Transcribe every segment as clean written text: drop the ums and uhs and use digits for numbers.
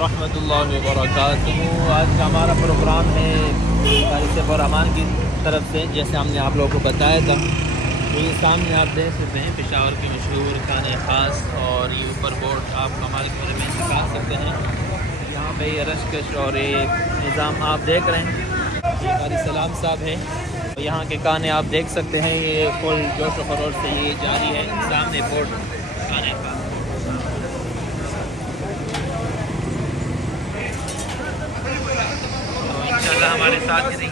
ورحمۃ اللہ وبرکاتہ. آج کا ہمارا پروگرام ہے فارس الرحمان کی طرف سے، جیسے ہم نے آپ لوگوں کو بتایا تھا. یہ سامنے آپ دیکھ سکتے ہیں پشاور کے مشہور کھانے خاص، اور یہ اوپر بورڈ آپ ہمارے کمرے میں دکھا سکتے ہیں. یہاں پہ یہ رشکش اور یہ نظام آپ دیکھ رہے ہیں، یہ قاری سلام صاحب ہیں. یہاں کے کھانے آپ دیکھ سکتے ہیں، یہ فل جوش و خروش سے یہ جاری ہے. سامنے بورڈ کھانے کا انشاءاللہ ہمارے ساتھ ہی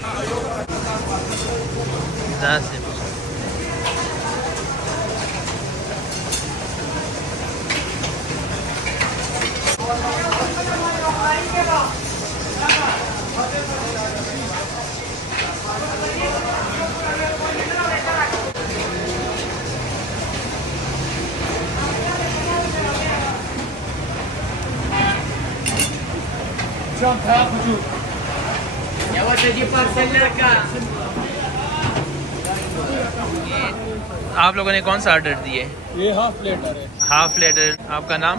آپ لوگوں نے کون سا آرڈر دیے؟ یہ ہاف پلیٹر ہے. Half platter. آپ کا نام؟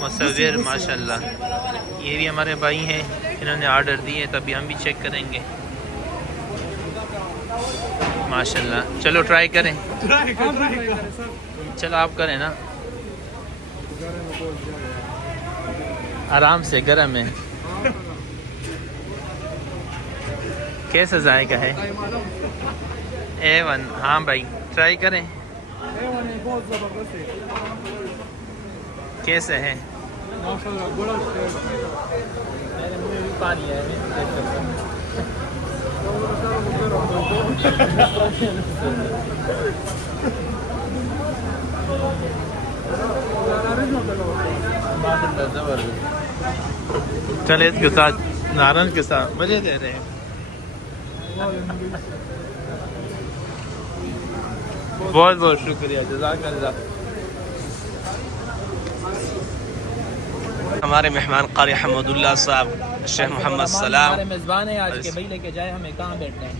مصور. ماشاءاللہ. یہ بھی ہمارے بھائی ہیں، انہوں نے آرڈر دیے، تبھی ہم بھی چیک کریں گے. ماشاءاللہ. چلو ٹرائی کریں. چلو آپ کریں نا، آرام سے. گرم ہے. کیسا ذائقہ ہے؟ A1. ہاں بھائی ٹرائی کریں. بہت زبردست ہے. کیسے ہے؟ ماشاءاللہ بڑا میرے منہ میں بھی پانی ہے. چلے اس کے ساتھ نارنج کے ساتھ مزے دے رہے ہیں. بہت بہت شکریہ، جزاک اللہ. ہمارے مہمان قاری حمد اللہ صاحب شیخ محمد سلام ہمارے میزبان ہیں آج کے. بھائی لے کے جائے ہمیں کہاں بیٹھنا ہے؟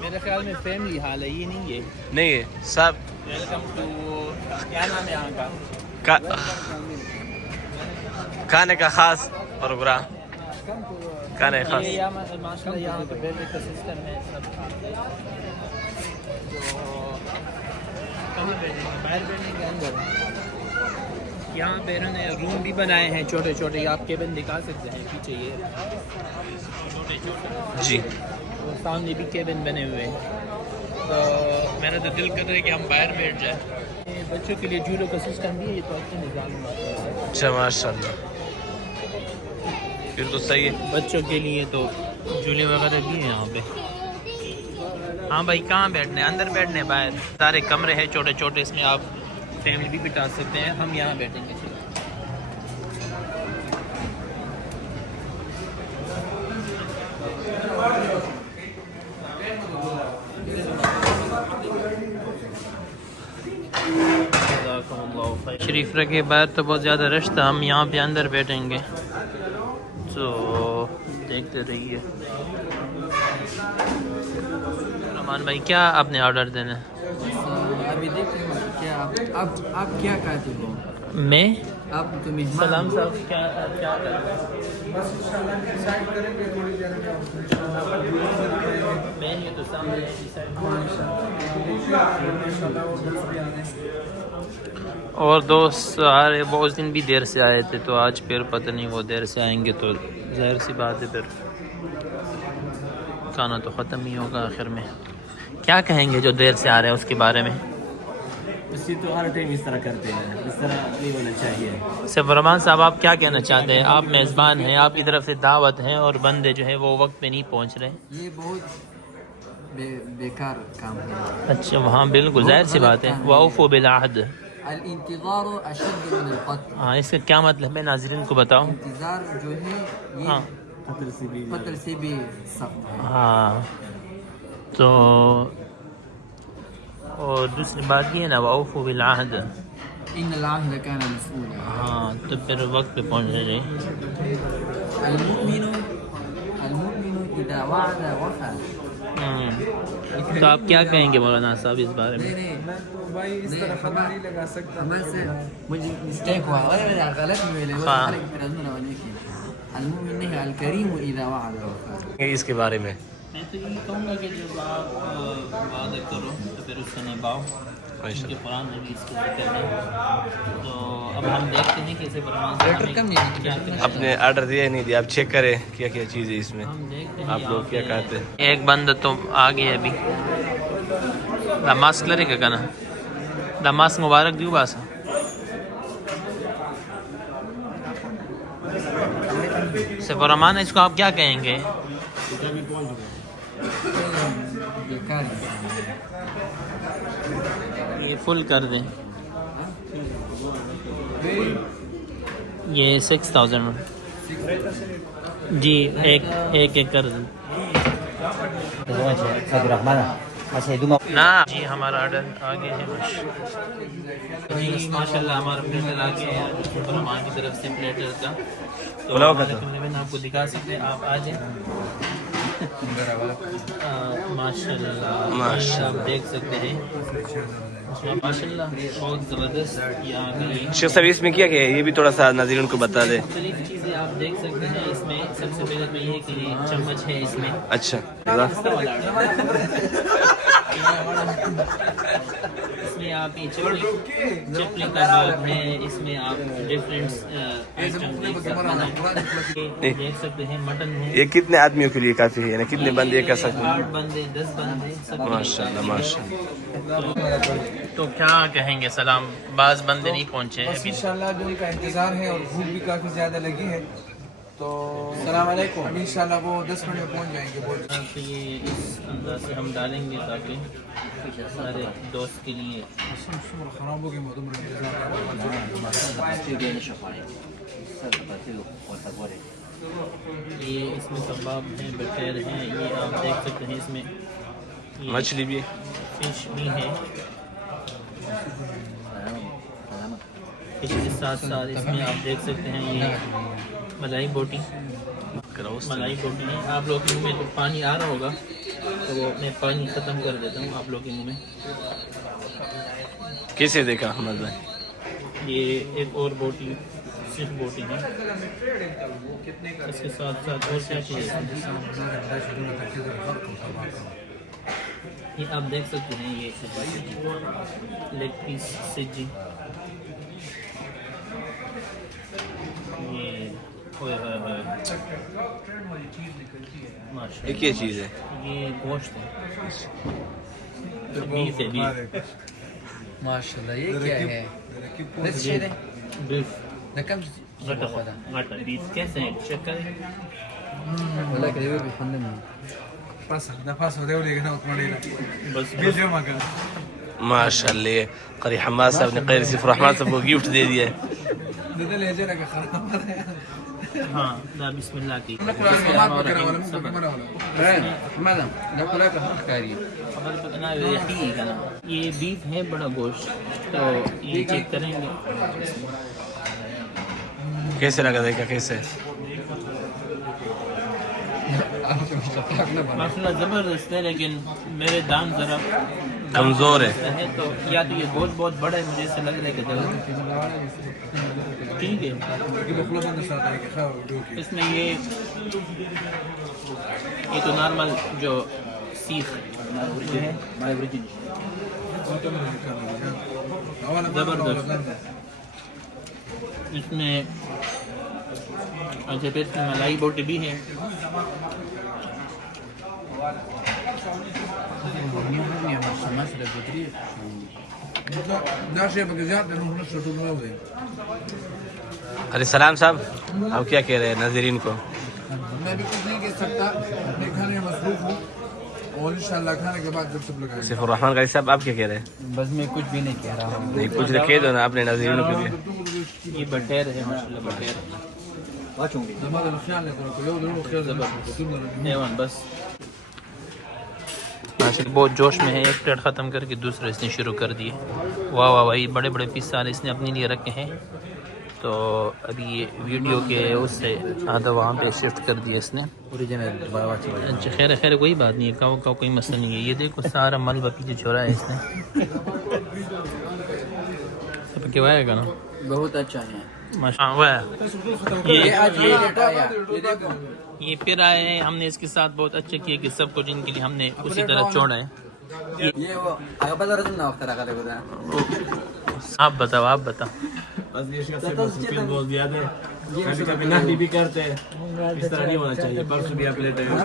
میرے خیال میں فیملی حال ہے، یہ نہیں ہے. نہیں ہے صاحب. ویلکم ٹو، کیا نام ہے یہاں کا؟ کھانے کا خاص پروگرام. کھانے خاص. یہ ماشاء اللہ یہاں پہ بیٹھنے کا سسٹم ہے. سب کہاں بیٹھیں گے؟ باہر بیٹھیں گے اندر؟ یہاں پہ انہوں نے روم بھی بنائے ہیں چھوٹے چھوٹے. آپ کیبن دکھا سکتے ہیں پیچھے، یہ چھوٹے چھوٹے. جی. اور سامنے بھی کیبن بنے ہوئے ہیں. تو میرا تو دل کر رہا ہے کہ ہم باہر بیٹھ جائیں. بچوں کے لیے جھولوں کا سسٹم بھی ہے، یہ تو اچھا نظام ہے. اچھا ماشاء اللہ، پھر تو صحیح ہے. بچوں کے لیے تو جھولے وغیرہ بھی ہیں یہاں پہ. ہاں بھائی کہاں بیٹھنے؟ اندر بیٹھنے؟ باہر سارے کمرے ہیں چھوٹے چھوٹے، اس میں آپ فیملی بھی بٹھا سکتے ہیں. ہم یہاں بیٹھیں گے. شریف رکھے باہر تو بہت زیادہ رش تھا، ہم یہاں پہ اندر بیٹھیں گے. تو دیکھتے رہیے. رحمان بھائی کیا آپ نے آرڈر دینا ہے؟ ابھی دیکھیں کیا آپ کیا کہتے ہو؟ میں آپ تو مہمان سلام ہو. صاحب کیا مینیو تو سامنے اور دوست آ رہے. وہ اس دن بھی دیر سے آئے تھے، تو آج پھر پتہ نہیں وہ دیر سے آئیں گے، تو ظاہر سی بات ہے پھر کھانا تو ختم ہی ہوگا آخر میں. کیا کہیں گے جو دیر سے آ رہے ہیں اس کے بارے میں؟ اسی تو ہر ٹائم اس طرح کرتے ہیں، اس طرح نہیں ہونا چاہیے. سیف الرحمان صاحب آپ کیا کہنا چاہتے ہیں؟ آپ میزبان ہیں، آپ کی طرف سے دعوت ہے، اور بندے جو ہیں وہ وقت پہ نہیں پہنچ رہے. یہ بہت بیکار کام ہے. اچھا وہاں بالکل ظاہر سی بات ہے. وَأَوْفُوا بِالْعَهْدِ. الانتظار اشد من القتل. ہاں اس کا کیا مطلب ہے ناظرین کو بتاؤ. انتظار جو ہے ہاں یہ قتل سے بھی سخت ہے. ہاں. تو اور دوسری بات یہ ہے نا وَأَوْفُوا بِالْعَهْدِ. ان العهد كان مسؤولا. ہاں تو پھر وقت پہ پہنچ جائے. المؤمن إذا وعد وفى. تو آپ کیا کہیں گے مولانا صاحب اس بارے میں؟ میں تو بھائی اس طرح خط نہیں لگا سکتا. بس مجھے مسٹیک ہوا ولا غلط میں لے ہاں. المؤمن نہیں الکریم اذا وعد وفى. اس کے بارے میں میں تو یہی کہوں گا کہ جب آپ وعدہ کرو تو پھر اس کا نبھاؤ. کیونکہ قرآن میں بھی اس کا ذکر ہے. تو اب ہم دیکھتے ہیں کہ اسے فرمان اپنے آرڈر دیا نہیں دیا, آپ چیک کریں کیا کیا چیز ہے اس میں, ہم دیکھتے ہیں آپ لوگ کیا کہتے ہیں. ایک بند تو آ گیا ابھی ماسک لڑے گا کنا دا ماسک مبارک دیو باسا سفر امان. اس کو آپ کیا کہیں گے؟ یہ فل کر دیں. یہ 6000 جی ایک کر دیں نا جی. ہمارا آرڈر آگے ہے جی ماشاء اللہ. ہمارا پلیٹر آگے ہے رحمان کی طرف سے پلیٹر کا. تو آپ کو دکھا سکتے ہیں, آپ آ جائیں. ماشاء اللہ آپ دیکھ سکتے ہیں ماشاء اللہ بہت زبردست. شیخ صاحب اس میں کیا کیا ہے یہ بھی تھوڑا سا ناظرین کو بتا دیں. مختلف چیزیں آپ دیکھ سکتے ہیں اس میں. سب سے پہلے تو یہ کہ چمچ ہے اس میں. اچھا اس میں آپ یہ چپلی کباب ہے. اس میں آپ ڈفرینٹ آئٹم دیکھ سکتے ہیں. مٹن ہے. یہ کتنے آدمیوں کے لیے کافی ہے, یعنی کتنے بندے کر سکتے ہیں؟ 8 بندے 10 بندے سب. ماشاء اللہ ماشاء اللہ. تو کیا کہیں گے سلام, بعض بندے نہیں پہنچے ابھی. انشاءاللہ جو ان کا انتظار ہے اور بھوک بھی کافی زیادہ لگی ہے تو السلام علیکم. ابھی انشاءاللہ وہ 10 منٹ میں پہنچ جائیں گے. تو یہ اس انداز سے ہم ڈالیں گے تاکہ سارے دوست کے لیے. خرابوں کے موضوع میں یہ اس میں کباب ہیں, بٹیر ہیں. یہ آپ دیکھ سکتے ہیں اس میں مچھلی بھی فش بھی ہے. فش کے ساتھ ساتھ اس میں آپ دیکھ سکتے ہیں یہ ملائی بوٹی. ملائی بوٹی ہے. آپ لوگ کے منہ میں تو پانی آ رہا ہوگا تو وہ میں پانی ختم کر دیتا ہوں آپ لوگ کے منہ میں. کیسے دیکھا احمد بھائی؟ یہ ایک اور بوٹی صرف بوٹی ہے. اس کے ساتھ ساتھ اور کیا چیز ہے یہ آپ دیکھ سکتے ہیں. یہ لیگ پیس سجی. یہ یہ کیا چیز ہے؟ یہ گوشت ہے. بیف ہے بیف. ماشاء اللہ. یہ کیا ہے؟ بیف کم غٹا بیف کیسے ہیں چیک کریں. بس ماشاء اللہ. قاری حماد صاحب نے قاری سیف الرحمان صاحب کو گفٹ دے دیا ہے. ہاں بسم اللہ کی یہ بیف ہے بڑا گوشت. تو یہ چیک کریں گے کیسے لگا دیکھا کیسے؟ ماشاء اللہ زبردست ہے, لیکن میرے دان ذرا کمزور ہے. تو یا تو یہ گوشت بہت بڑا ہے, مجھے ایسا لگ رہا ہے کہ ٹھیک ہے. اس میں یہ تو نارمل جو سیخ ہے زبردست. اس میں اچھا پھر اس میں ملائی بوٹی بھی ہے. ارے سلام صاحب, آپ کیا کہہ رہے ہیں ناظرین کو؟ میں بھی کچھ نہیں کہہ سکتا, میں کھانے میں مصروف ہوں اور انشاءاللہ کھانے کے بعد جب سب لگائیں گے. سیف الرحمان قاری صاحب آپ کیا کہہ رہے ہیں؟ بس میں کچھ بھی نہیں کہہ رہا ہوں. نہیں کچھ کہہ دو نا اپنے ناظرین کے لیے. یہ بٹیر ہے ماشاء اللہ. بٹیر بس بہت جوش میں ہے. ایک پلیٹ ختم کر کے دوسرے اس نے شروع کر دیے. واہ واہ بھائی, بڑے بڑے پیس سارے اس نے اپنے لیے رکھے ہیں. تو تو ابھی یہ ویڈیو کے اس سے آدھا وہاں پہ شفٹ کر دیا اس نے. اچھا خیر کوئی بات نہیں ہے, کا کوئی مسئلہ نہیں ہے. یہ دیکھو سارا ملبہ پیچھے چھوڑا ہے اس نے. سب کیوائے گا نا بہت اچھا ہے. ماشاء اللہ. یہ پھر آئے ہیں, ہم نے اس کے ساتھ بہت اچھا کیا کہ سب کچھ ان کے لیے ہم نے اسی طرح چھوڑا ہے. آپ بتاؤ بس یہ بہت زیادہ ہے, کبھی نہلی بھی کرتے ہیں, اس طرح نہیں ہونا چاہیے. پرسوں بھی آپ لیتے ہیں.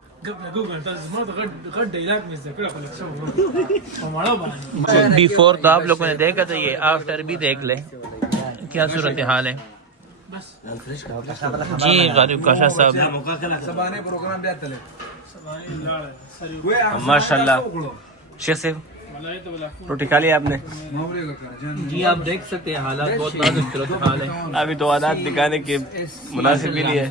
بیفور تو آپ لوگوں نے دیکھا تھا, یہ آفٹر بھی دیکھ لیں کیا صورتحال ہے. جی غریب کاشا صاحب ماشاء اللہ. شیخ صاحب روٹی کھا لی آپ نے؟ جی آپ دیکھ سکتے ہیں حالات بہت نازک صورتحال ہے. ابھی تو عادات دکھانے کے مناسب بھی نہیں ہے.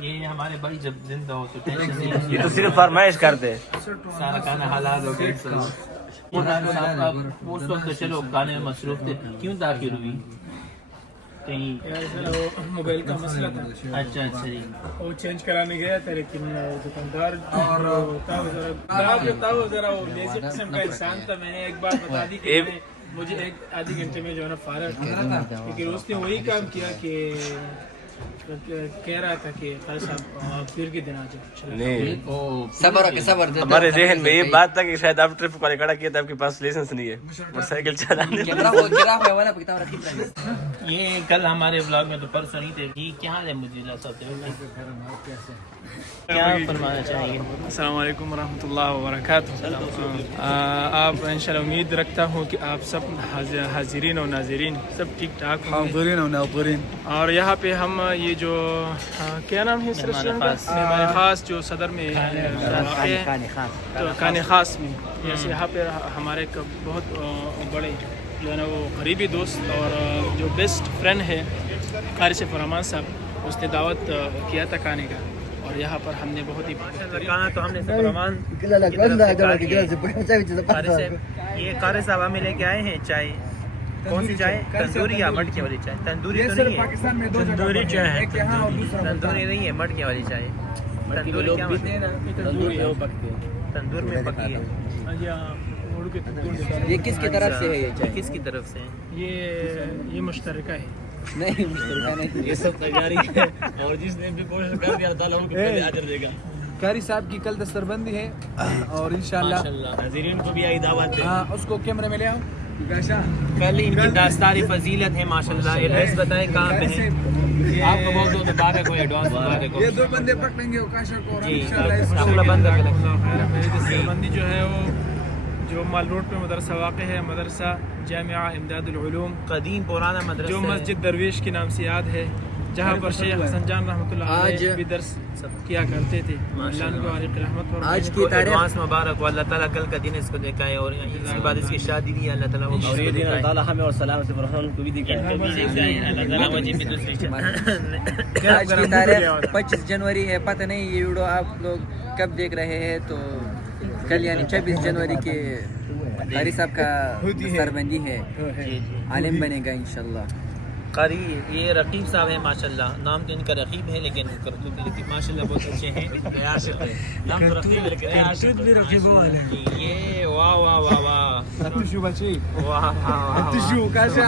یہ ہمارے بھائی جب زندہ ہو تو ٹینشن نہیں, یہ تو صرف فرمائش کرتے ہیں. سارا کھانا حالات ہو گئے. اس وقت چلو کھانے میں مصروف تھے, کیوں تاخیر ہوئی؟ کہیں موبائل کا مسئلہ تھا. اچھا جی, وہ چینج کرانے گیا تھا, لیکن دکاندار ذرا وہ لیزی قسم کا انسان تھا. میں نے ایک بات بتا دی کہ مجھے ایک آدھے گھنٹے میں جو ہے نا فارغ کرنا تھا, لیکن اس نے وہی کام کیا کہ کہہ رہا تھا کہ خالد صاحب پھر کے دن آ جاؤ. نہیں, صبر ہمارے ذہن میں یہ بات تھا کہ شاید آپ ٹرپ والے کھڑا کیا تھا, آپ کے پاس لائسنس نہیں ہے موٹر سائیکل چلانے. یہ کل ہمارے بلاگ میں تو پرسوں نہیں تھے. یہ کیا حال ہے مجھے کیا فرمانا چاہیے؟ السلام علیکم ورحمۃ اللہ وبرکاتہ. آپ انشاءاللہ امید رکھتا ہوں کہ آپ سب حاضرین اور ناظرین سب ٹھیک ٹھاک ہوں. اور یہاں پہ ہم یہ جو کیا نام ہے اس ریسٹورینٹ کا, مہمان خاص جو صدر میں کان خاص میں, جیسے یہاں پہ ہمارے ایک بہت بڑے جو ہے نا وہ قریبی دوست اور جو بیسٹ فرینڈ ہے قاری صاحب فرحمان صاحب, اس نے دعوت کیا تھا کھانے کا, اور یہاں پر ہم نے بہت ہی کھانا تو ہم نے یہ قاری صاحب ہمیں لے کے آئے ہیں چائے. کون سی چائے؟ تندوری یا مٹکے والی چائے؟ تندوری تو نہیں ہے, تندوری چائے ہے, تندوری نہیں ہے, مٹکے والی چائے. تندوری کیا تندور میں پکی ہے. یہ کس کی طرف سے ہے؟ یہ چائے کس کی طرف سے ہے؟ یہ مشترکہ ہے. نہیں مشترکہ نہیں, یہ سب تیاری ہے, اور جس نے بھی کوشش کر دیا اللہ تعالیٰ ان کو پہلے اجر دے گا. قاری صاحب کی کل دستربندی ہے, اور انشاءاللہ حاضرین کو بھی آئی دعوت دیں. اس کو کیمرے میں لے آؤ. پہلے ان کی داستاری فضیلت ہے ماشاءاللہ. ایڈریس بتائیں کہاں پہ ہے؟ آپ کو بہت بہت مبارک ہو, ایڈوانس مبارک ہو. یہ دو بندے پکڑیں گے کاشا کو, جی انشاءاللہ بندہ میری دستربندی جو ہے وہ جو مال روڈ پہ مدرسہ واقع ہے, مدرسہ جامعہ امداد العلوم, قدیم پرانا مدرسہ جو مسجد درویش کے نام سے یاد ہے, جہاں پر شیخ حسن جان رحمۃ اللہ علیہ بھی درس کیا کرتے تھے. اللہ ان کو علیہ رحمت اور آج کی تاریخ ایڈوانس مبارک ہو. اللہ تعالیٰ کل کا دن اس کو دیکھا ہے, اور اس کے بعد اس کی شادی دی, اللہ تعالیٰ وہ اور یہ دن اللہ تعالیٰ ہمیں اور سلامت فرحان کو بھی دکھائے. اللہ تعالیٰ مجھے بھی دوسری آج کی تاریخ 25 جنوری ہے. پتہ نہیں یہ ویڈیو آپ لوگ کب دیکھ رہے ہیں, تو کل یعنی 26 جنوری کے قاری صاحب کا دستربندی ہے, عالم بنے گا انشاءاللہ. قاری یہ رقیب صاحب ہیں ماشاءاللہ, نام تو ان کا رقیب ہے لیکن ماشاءاللہ بہت اچھے ہیں. نام تو رقیب ہے لیکن رشید بھی رقیبوں والے. یہ واہ واہ واہ واہ تشو بچی, واہ واہ تشو کاشا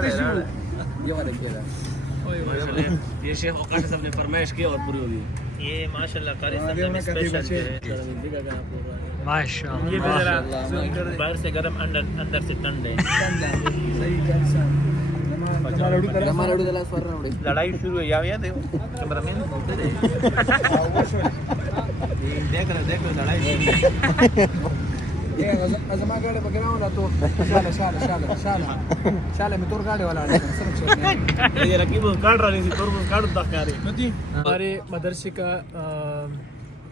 تشو. یہ شیخ اوقاش صاحب نے فرمائش کی اور پوری ہو گئی. یہ ماشاءاللہ قاری صاحب نے اسپیشل یہ بھی ذرا باہر سے گرم اندر سے ٹھنڈے. لڑائی شروع ہے یا دیکھو کیمرہ مین دیکھ رہے لڑائی ازما گاڑی بگراو نا تو شاله میں تور گاڑی والا یہ رقیب کاٹ رہا نہیں تور کاٹ دکھا رہی. ہمارے مدرسے کا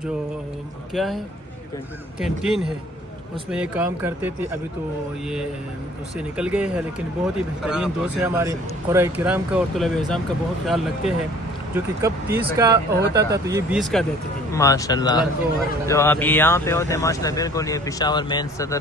جو کیا ہے کینٹین ہے, اس میں یہ کام کرتے تھے. ابھی تو یہ اس سے نکل گئے ہیں, لیکن بہت ہی بہترین دوست ہے ہمارے. قرآن کرام کا اور طلبہ اعظام کا بہت خیال رکھتے ہیں, جو کہ کب 30 کا ہوتا تھا تو یہ 20 کا دیتے تھے ماشاءاللہ. جو اب یہ یہاں پہ ہوتے ہیں ماشاءاللہ بالکل, یہ پشاور مین صدر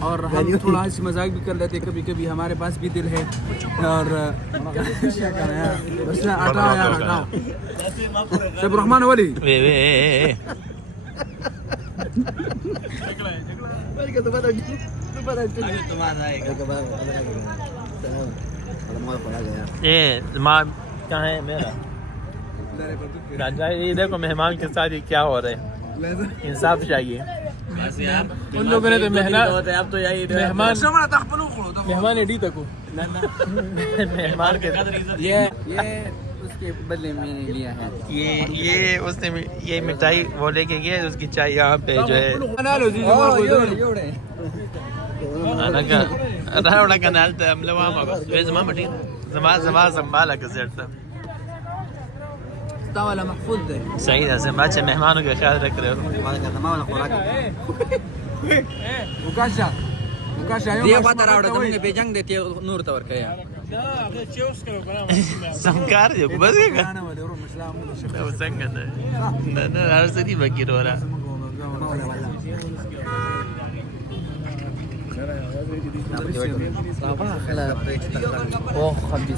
اور ہم تھوڑا ہنسی مذاق بھی کر لیتے ہیں کبھی کبھی ہمارے پاس بھی دل ہے اور کیا کریں یار بس ہٹاؤ یار ہٹاؤ شیخ الرحمن ولی یہ دماغ کیا ہے میرا یہ دیکھو مہمان کے ساتھ یہ کیا ہو رہا ہے انصاف چاہیے ان لوگوں نے تو مہمان ایڈی تک ہو مہمان کے یہ اس کے بدلے میں نے لیا ہے یہ اس نے یہ مٹھائی وہ لے کے گیا اس کی چائے یہاں پہ جو ہے صحیح ہے بچے مہمانوں کا خیال رکھ رہے ہو یہ بات راوڑا تم نے بیجنگ دیتی ہے نور تور کیا سمکار جو بس گا سنگ نہ ہر سری بکیر ہو رہا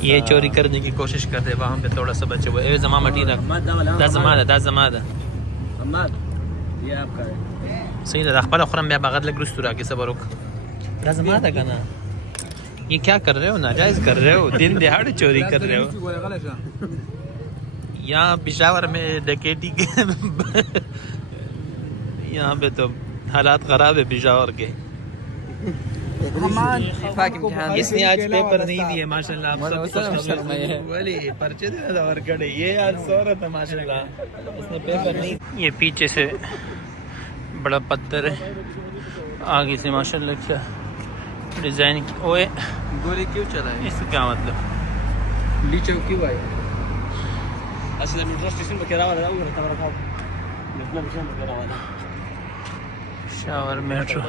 یہ چوری کرنے کی کوشش کرتے وہاں پہ تھوڑا سا بچے ہوئے زمان مٹی رکھ دا زمان صحیح ہے اخبار اخرام میں بغد لگ رستو را کے سب رک دا زمان دا کنا یہ کیا کر رہے ہو ناجائز کر رہے ہو دن دہاڑ چوری کر رہے ہو یہاں پشاور میں ڈکیٹی کے یہاں پہ تو حالات خراب ہے پشاور کے اس نے آج پیپر نہیں دیے ماشاء اللہ پرچے دینا اور کڑے یہ آج سورت ہے ماشاء اللہ اس نے پیپر نہیں. یہ پیچھے سے بڑا پتھر ہے آگے سے ماشاء اللہ کیا ڈیزائن اوے گولی کیوں چلا ہے اس کا کیا مطلب بیچو کیوں آئی شاور میٹرو